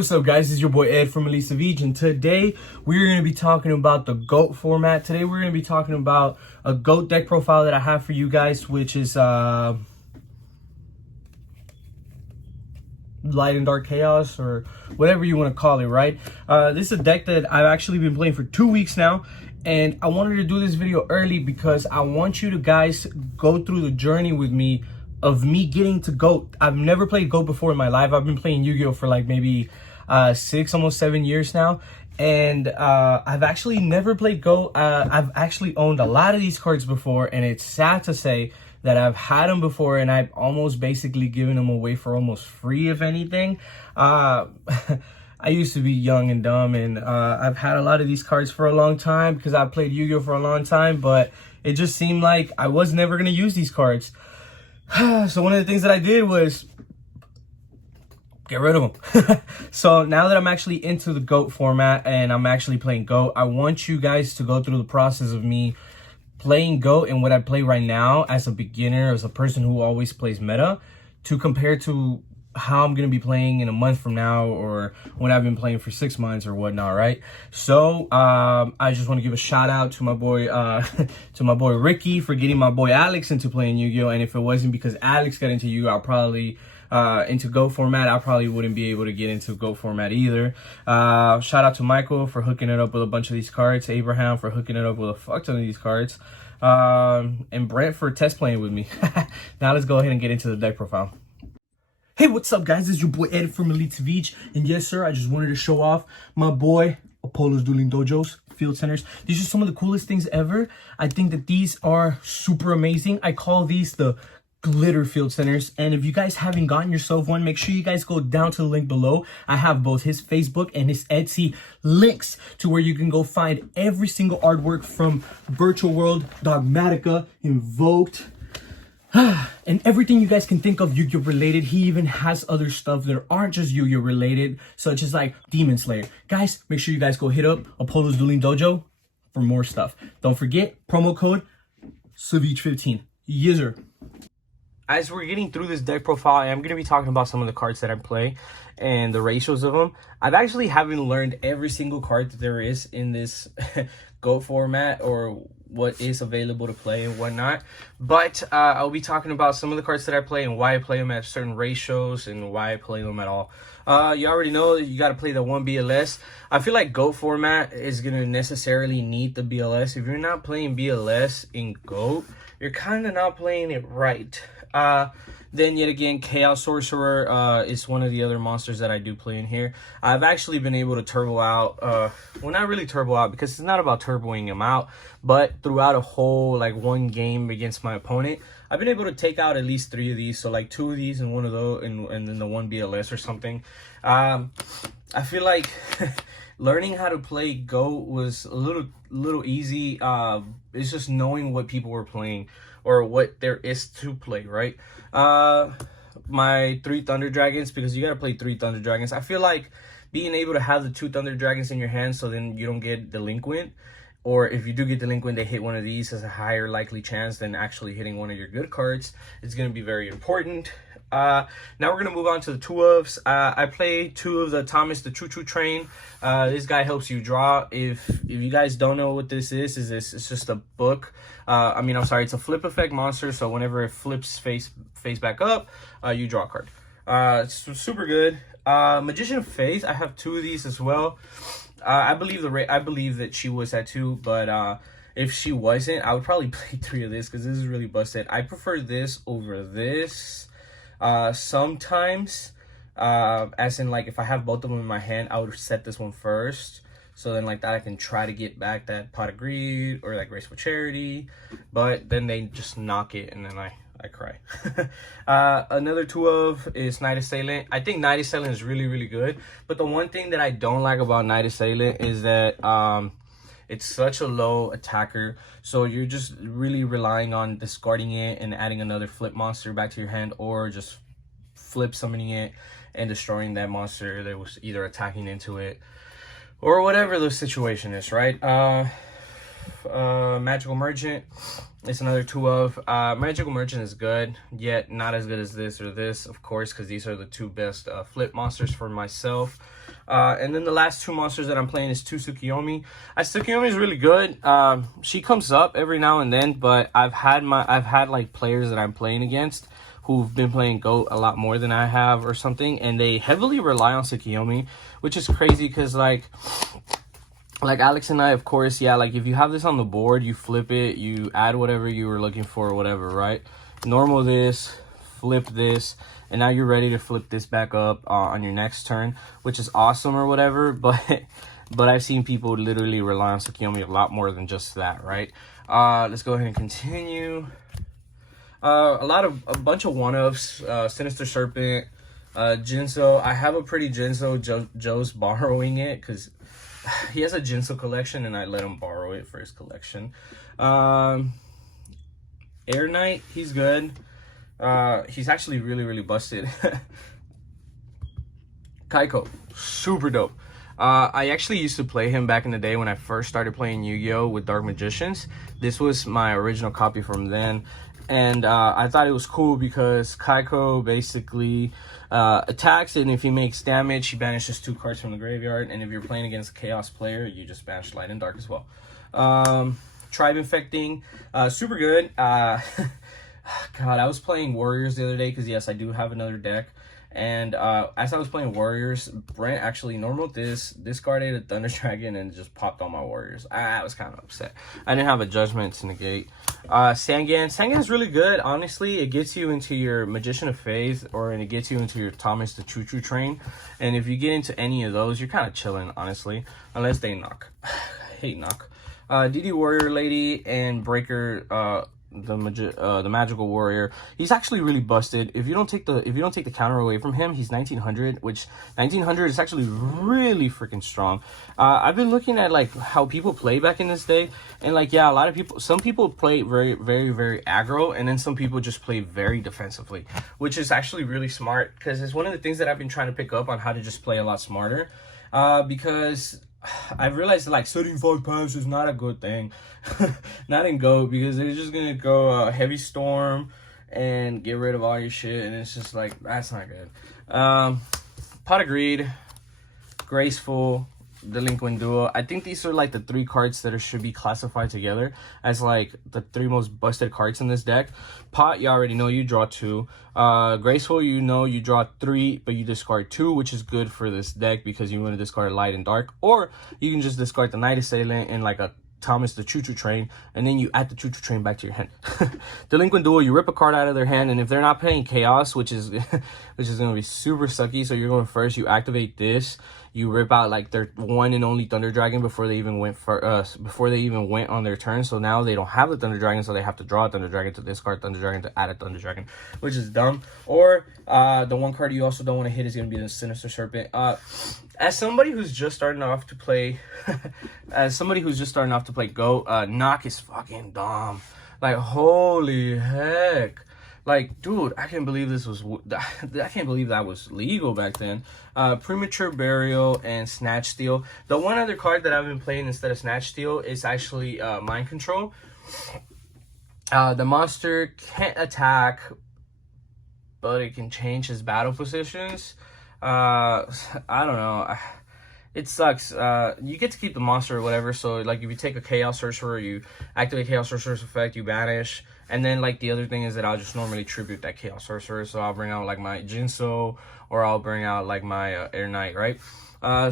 what's up guys, it's your boy Ed from Savij, and today we're going to be talking about the GOAT format. Today we're going to be talking about a GOAT deck profile that I have for you guys, which is Light and Dark Chaos, or whatever you want to call it, right? This is a deck that I've actually been playing for 2 weeks now, and I wanted to do this video early because I want you to guys go through the journey with me of me getting to GOAT. I've never played GOAT before in my life. I've been playing Yu-Gi-Oh for like maybe 6, almost 7 years now, and I've actually never played GOAT. I've actually owned a lot of these cards before, and it's sad to say that I've had them before and I've almost basically given them away for almost free, if anything. I used to be young and dumb, and I've had a lot of these cards for a long time because I've played Yu-Gi-Oh for a long time, but it just seemed like I was never going to use these cards. So one of the things that I did was get rid of them. So now that I'm actually into the GOAT format and I'm actually playing GOAT, I want you guys to go through the process of me playing GOAT and what I play right now as a beginner, as a person who always plays meta, to compare to how I'm going to be playing in a month from now, or when I've been playing for 6 months or whatnot, right? So I just want to give a shout out to my boy Ricky for getting my boy Alex into playing Yu-Gi-Oh! And if it wasn't because Alex got into Yu-Gi-Oh, I'll probably into GOAT format, I probably wouldn't be able to get into GOAT format either. Shout out to Michael for hooking it up with a bunch of these cards, Abraham for hooking it up with a fuck ton of these cards, and Brent for test playing with me. Now let's go ahead and get into the deck profile. Hey, what's up guys, it's your boy Ed from Savij, and yes sir, I just wanted to show off my boy Apollo's Dueling Dojos field centers. These are some of the coolest things ever. I think that these are super amazing. I call these the glitter field centers, and if you guys haven't gotten yourself one, make sure you guys go down to the link below. I have both his Facebook and his Etsy links to where you can go find every single artwork from Virtual World, Dogmatica, Invoked, and everything you guys can think of Yu-Gi-Oh related. He even has other stuff that aren't just Yu-Gi-Oh related, such as like Demon Slayer. Guys, make sure you guys go hit up Apollo's Dueling Dojo for more stuff. Don't forget, promo code Savij15. Yes sir. As we're getting through this deck profile, I'm going to be talking about some of the cards that I play and the ratios of them. I've actually haven't learned every single card that there is in this GOAT format, or what is available to play and whatnot, but I'll be talking about some of the cards that I play and why I play them at certain ratios and why I play them at all. You already know that you got to play the 1 BLS. I feel like GOAT format is going to necessarily need the BLS. If you're not playing BLS in GOAT, you're kind of not playing it right. Then yet again, Chaos Sorcerer is one of the other monsters that I do play in here. I've actually been able to turbo out, well, not really turbo out because it's not about turboing him out, but throughout a whole like one game against my opponent, I've been able to take out at least 3 of these. So like 2 of these and 1 of those, and then the 1 BLS or something. I feel like learning how to play GOAT was a little easy. It's just knowing what people were playing, or what there is to play, right? My 3 Thunder Dragons, because you gotta play 3 Thunder Dragons. I feel like being able to have the 2 Thunder Dragons in your hand, so then you don't get delinquent, or if you do get delinquent, they hit one of these, has a higher likely chance than actually hitting one of your good cards. It's gonna be very important. Now we're gonna move on to the 2-ofs. I play 2 of the Thomas the Choo Choo Train. This guy helps you draw. If you guys don't know what this is it's just a book. I'm sorry, it's a flip effect monster, so whenever it flips face back up, you draw a card. It's super good. Magician of Faith, I have 2 of these as well. I believe that she was at 2, but if she wasn't, I would probably play 3 of this because this is really busted. I prefer this over this. Sometimes, as in like if I have both of them in my hand, I would set this one first, so then like that I can try to get back that Pot of Greed or like Graceful Charity, but then they just knock it and then I cry. Another 2-of is Night Assailant. I think Night Assailant is really good, but the one thing that I don't like about Night Assailant is that it's such a low attacker, so you're just really relying on discarding it and adding another flip monster back to your hand, or just flip summoning it and destroying that monster that was either attacking into it, or whatever the situation is, right? Magical Merchant, it's another 2-of. Magical Merchant is good, yet not as good as this or this, of course, because these are the 2 best flip monsters for myself. And then the last two monsters that I'm playing is two Tsukiyomi. Tsukiyomi is really good. She comes up every now and then, but I've had like players that I'm playing against who've been playing GOAT a lot more than I have or something, and they heavily rely on Tsukiyomi, which is crazy because like Alex and I, of course, yeah, like if you have this on the board, you flip it, you add whatever you were looking for or whatever, right? Normal this, flip this, and now you're ready to flip this back up on your next turn, which is awesome or whatever, but I've seen people literally rely on Tsukiyomi a lot more than just that, right? Let's go ahead and continue. A bunch of one-ups, Sinister Serpent, Jinso. I have a pretty Jinso. Joe's borrowing it because he has a Jinso collection and I let him borrow it for his collection. Air Knight, he's good. He's actually really busted. Kaiko, super dope. I actually used to play him back in the day when I first started playing Yu-Gi-Oh! With Dark Magicians. This was my original copy from then. And I thought it was cool because Kaiko basically attacks, and if he makes damage, he banishes 2 cards from the graveyard. And if you're playing against a Chaos player, you just banish Light and Dark as well. Tribe Infecting, super good. God, I was playing Warriors the other day because, yes, I do have another deck. And as I was playing Warriors, Brent actually normaled this, discarded a Thunder Dragon, and just popped on my Warriors. I was kind of upset. I didn't have a Judgment to negate. Sangan is really good. Honestly, it gets you into your Magician of Faith, and it gets you into your Thomas the Choo Choo Train. And if you get into any of those, you're kind of chilling, honestly, unless they knock. I hate knock. DD Warrior Lady and Breaker, the Magical Warrior, he's actually really busted. If you don't take the counter away from him, he's 1900, which 1900 is actually really freaking strong. I've been looking at like how people play back in this day, and like, yeah, some people play very aggro, and then some people just play very defensively, which is actually really smart because it's one of the things that I've been trying to pick up on, how to just play a lot smarter, because I've realized that like setting 5 times is not a good thing. Not in GOAT, because they're just gonna go Heavy Storm and get rid of all your shit, and it's just like, that's not good. Pot of Greed, Graceful, Delinquent Duo. I think these are like the 3 cards that should be classified together as like the 3 most busted cards in this deck. Pot, you already know, you draw 2. Graceful, you know, you draw 3, but you discard 2, which is good for this deck because you want to discard Light and Dark, or you can just discard the Night Assailant and like a Thomas the Choo Choo Train, and then you add the Choo Choo Train back to your hand. Delinquent Duo, you rip a card out of their hand, and if they're not playing Chaos, which is gonna be super sucky, so you're going first, you activate this, you rip out like their one and only Thunder Dragon before they even went on their turn. So now they don't have the Thunder Dragon, so they have to draw a Thunder Dragon to discard Thunder Dragon to add a Thunder Dragon, which is dumb. Or the one card you also don't want to hit is going to be the Sinister Serpent. As somebody who's just starting off to play, GOAT, Knock is fucking dumb. Like, holy heck. Like, dude, I can't believe that was legal back then. Premature Burial and Snatch Steal. The one other card that I've been playing instead of Snatch Steal is actually Mind Control. The monster can't attack, but it can change his battle positions. I don't know. It sucks. You get to keep the monster or whatever. So, like, if you take a Chaos Sorcerer, you activate Chaos Sorcerer's effect, you banish. And then, like, the other thing is that I'll just normally tribute that Chaos Sorcerer. So I'll bring out, like, my Jinso, or I'll bring out, like, my Air Knight, right?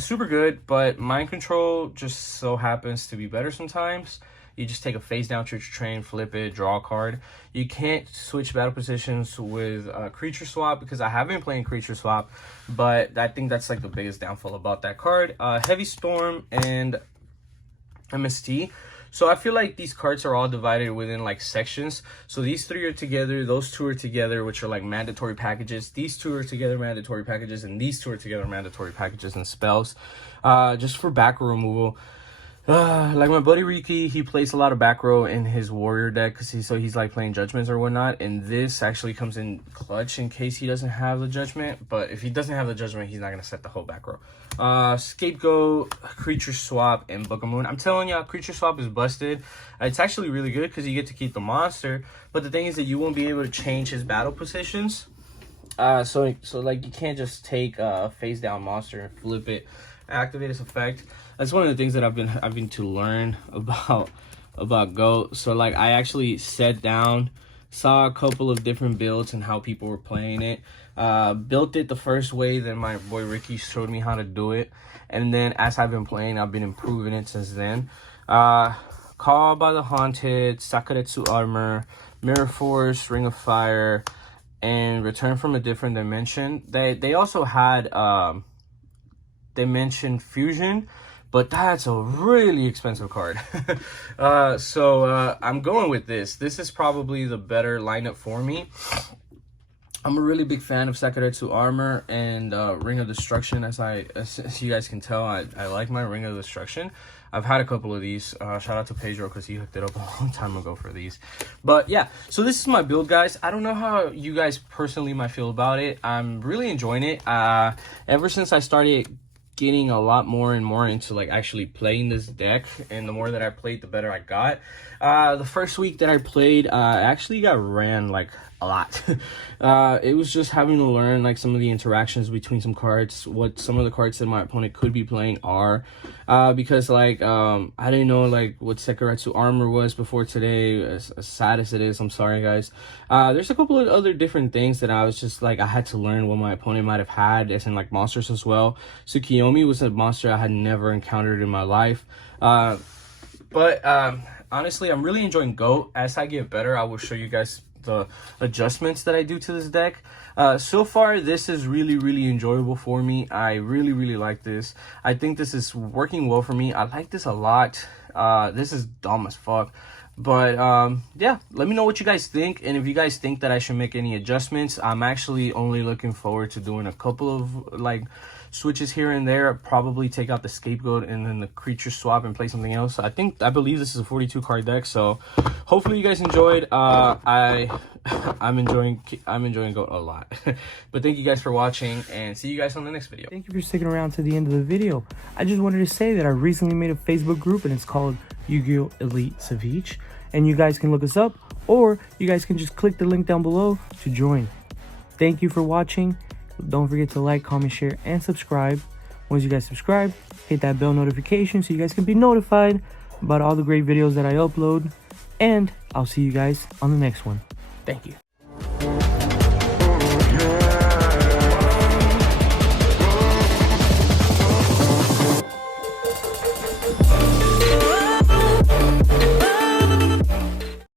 Super good, but Mind Control just so happens to be better sometimes. You just take a face down Choo Choo Train, flip it, draw a card. You can't switch battle positions with Creature Swap, because I have been playing Creature Swap, but I think that's like the biggest downfall about that card. Heavy Storm and MST. So I feel like these cards are all divided within like sections. So these 3 are together, those 2 are together, which are like mandatory packages. These 2 are together, mandatory packages, and these 2 are together, mandatory packages and spells. Just for back row removal. Like my buddy Riki, he plays a lot of back row in his warrior deck because he's like playing judgments or whatnot, and this actually comes in clutch in case he doesn't have the judgment. But if he doesn't have the judgment, he's not gonna set the whole back row. Scapegoat, Creature Swap, and Book of Moon. I'm telling y'all, Creature Swap is busted. It's actually really good because you get to keep the monster, but the thing is that you won't be able to change his battle positions. So like you can't just take a face down monster and flip it, activate its effect. That's one of the things that I've been to learn about GOAT. So like I actually sat down, saw a couple of different builds and how people were playing it, built it the first way, then my boy Ricky showed me how to do it, and then as I've been playing, I've been improving it since then. Call by the Haunted, Sakuretsu Armor, Mirror Force, Ring of Fire, and Return from a Different Dimension. They also had Dimension Fusion, but that's a really expensive card. So I'm going with this. This is probably the better lineup for me. I'm a really big fan of Sakuretsu Armor and Ring of Destruction. As you guys can tell, I like my Ring of Destruction. I've had a couple of these. Shout out to Pedro because he hooked it up a long time ago for these. But yeah, so this is my build, guys. I don't know how you guys personally might feel about it. I'm really enjoying it. Ever since I started getting a lot more and more into like actually playing this deck, and the more that I played, the better I got. The first week that I played, I actually got ran like a lot. It was just having to learn like some of the interactions between some cards, what some of the cards that my opponent could be playing are, because like I didn't know like what Sakuretsu Armor was before today. As sad as it is, I'm sorry guys. There's a couple of other different things that I was just like I had to learn what my opponent might have had, as in like monsters as well. Tsukiyomi was a monster I had never encountered in my life. But honestly, I'm really enjoying GOAT. As I get better, I will show you guys the adjustments that I do to this deck. So far, this is really enjoyable for me. I really like this. I think this is working well for me. I like this a lot. This is dumb as fuck. But yeah, let me know what you guys think, and if you guys think that I should make any adjustments. I'm actually only looking forward to doing a couple of like switches here and there. Probably take out the Scapegoat and then the creature swap and play something else. I believe this is a 42 card deck, so hopefully you guys enjoyed. I'm enjoying GOAT a lot. But thank you guys for watching, and see you guys on the next video. Thank you for sticking around to the end of the video. I just wanted to say that I recently made a Facebook group, and it's called YuGiOh Elite Savij, and you guys can look us up, or you guys can just click the link down below to join. Thank you for watching. Don't forget to like, comment, share, and subscribe. Once you guys subscribe, hit that bell notification so you guys can be notified about all the great videos that I upload, and I'll see you guys on the next one. Thank you.